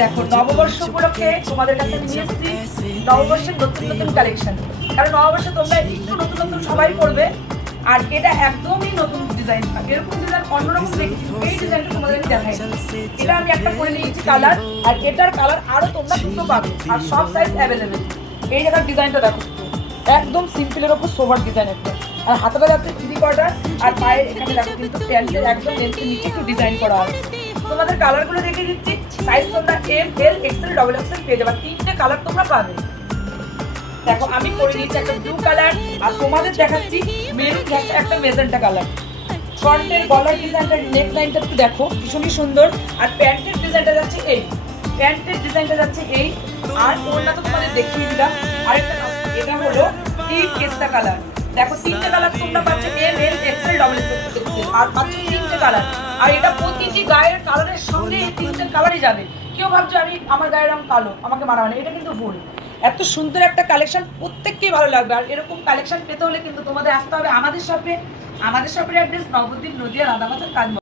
দেখো নববর্ষ উপলক্ষে তোমাদের কাছে নিয়ে এসেছি নববর্ষের নতুন নতুন কালেকশন। কারণ নববর্ষে তোমরা একটু নতুন নতুন সবাই করবে, আর এটা একদমই নতুন ডিজাইন। এরকম ডিজাইন অন্যরকম দেখছি, এই ডিজাইনটা তোমাদের আমি দেখাই। এটা আমি একটা করে নিয়েছি কালার, আর এটার কালার আরো তোমরা দুটো পাবে, আর সব সাইজ অ্যাভেলেবেল। এই জায়গার ডিজাইনটা দেখো, একদম সিম্পলের ওপর সোভার ডিজাইন একটা, আর হাতাটা যাচ্ছে থ্রি কোয়ার্টার, আর পায়ে এখানে দেখো কিন্তু প্যান্টের একদম লেন্থের নিচে একটু ডিজাইন করা আছে। তোমাদের কালারগুলো দেখিয়ে দিচ্ছি, সাইজ তোমরা M L XL double XL পেয়ে যাবে, তিনটে কালার তোমরা পাবে। দেখো আমি করে নিয়েছি একটা ব্লু কালার, আর তোমাদের দেখাচ্ছি মেরুন একটা মেজেন্টা কালার। ফ্রন্টের গলার ডিজাইনটা, নেক লাইনটা একটু দেখো ভীষণই সুন্দর, আর প্যান্টের ডিজাইনটা যাচ্ছে এই, প্যান্টের ডিজাইনটা যাচ্ছে এই, আর ওড়না তো তোমাদের দেখিয়ে দিলাম। আরেকটা এটা হলো ডিপ পেস্তা কালার। দেখো তিনটে কালার তোমরা পাচ্ছ, M L XL double XL, আর পাচ্ছ তিনটে কালার। আর এটা প্রতিটি গায়ের কালারের সঙ্গে এই তিনটে কালারই যাবে। কেউ ভাবছো আমি আমার গায়ের রং কালো আমাকে মানাবে না, এটা কিন্তু ভুল। এত সুন্দর একটা কালেকশন প্রত্যেককেই ভালো লাগবে। আর এরকম কালেকশন পেতে হলে কিন্তু তোমাদের আসতে হবে আমাদের শপে। আমাদের শপের অ্যাড্রেস নবদ্বীপ, নদিয়া, রাধামাধব, কাজ।